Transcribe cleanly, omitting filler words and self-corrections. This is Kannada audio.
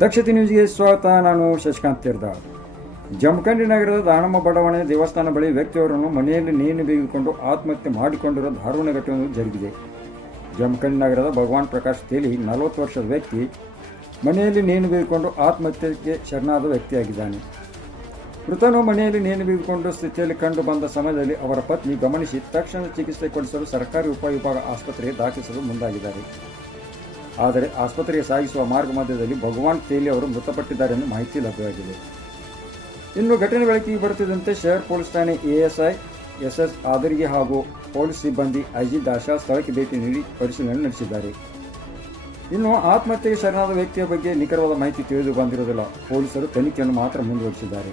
ದಕ್ಷತೆ ನ್ಯೂಸ್ಗೆ ಸ್ವಾಗತ. ನಾನು ಶಶಿಕಾಂತ್ ತೀರ್ದಾಳ್. ಜಮಖಂಡಿ ನಗರದ ದಾನಮ್ಮ ಬಡಾವಣೆ ದೇವಸ್ಥಾನ ಬಳಿ ವ್ಯಕ್ತಿಯವರನ್ನು ಮನೆಯಲ್ಲಿ ನೇಣು ಬಿಗಿದುಕೊಂಡು ಆತ್ಮಹತ್ಯೆ ಮಾಡಿಕೊಂಡಿರುವ ದಾರುಣ ಘಟನೆ ಜರುಗಿದೆ. ಜಮಖಂಡಿ ನಗರದ ಭಗವಾನ್ ಪ್ರಕಾಶ್ ತೇಲಿ 40 ವರ್ಷದ ವ್ಯಕ್ತಿ ಮನೆಯಲ್ಲಿ ನೇಣು ಬಿಗಿದುಕೊಂಡು ಆತ್ಮಹತ್ಯೆಗೆ ಶರಣಾದ ವ್ಯಕ್ತಿಯಾಗಿದ್ದಾನೆ. ಮೃತನು ಮನೆಯಲ್ಲಿ ನೇಣು ಬಿಗಿದುಕೊಂಡು ಸ್ಥಿತಿಯಲ್ಲಿ ಕಂಡು ಬಂದ ಸಮಯದಲ್ಲಿ ಅವರ ಪತ್ನಿ ಗಮನಿಸಿ ತಕ್ಷಣ ಚಿಕಿತ್ಸೆ ಕೊಡಿಸಲು ಸರ್ಕಾರಿ ಉಪವಿಭಾಗ ಆಸ್ಪತ್ರೆಗೆ ದಾಖಲಿಸಲು ಮುಂದಾಗಿದ್ದಾರೆ. ಆದರೆ ಆಸ್ಪತ್ರೆಗೆ ಸಾಗಿಸುವ ಮಾರ್ಗ ಮಧ್ಯದಲ್ಲಿ ಭಗವಾನ್ ತೇಲಿ ಅವರು ಮೃತಪಟ್ಟಿದ್ದಾರೆ ಎಂದು ಮಾಹಿತಿ ಲಭ್ಯವಾಗಿದೆ. ಇನ್ನು ಘಟನೆ ಬೆಳಕಿಗೆ ಬರುತ್ತಿದ್ದಂತೆ ಶಹರ್ ಪೊಲೀಸ್ ಠಾಣೆ ಎಎಸ್ಐ ಎಸ್ಎಸ್ ಆದರಿಗೆ ಹಾಗೂ ಪೊಲೀಸ್ ಸಿಬ್ಬಂದಿ ಅಜಿತ್ ದಾಶಾ ಸ್ಥಳಕ್ಕೆ ಭೇಟಿ ನೀಡಿ ಪರಿಶೀಲನೆ ನಡೆಸಿದ್ದಾರೆ. ಇನ್ನು ಆತ್ಮಹತ್ಯೆಗೆ ಶರಣಾದ ವ್ಯಕ್ತಿಯ ಬಗ್ಗೆ ನಿಖರವಾದ ಮಾಹಿತಿ ತಿಳಿದು ಬಂದಿರುವುದಿಲ್ಲ. ಪೊಲೀಸರು ತನಿಖೆಯನ್ನು ಮಾತ್ರ ಮುಂದುವರಿಸಿದ್ದಾರೆ.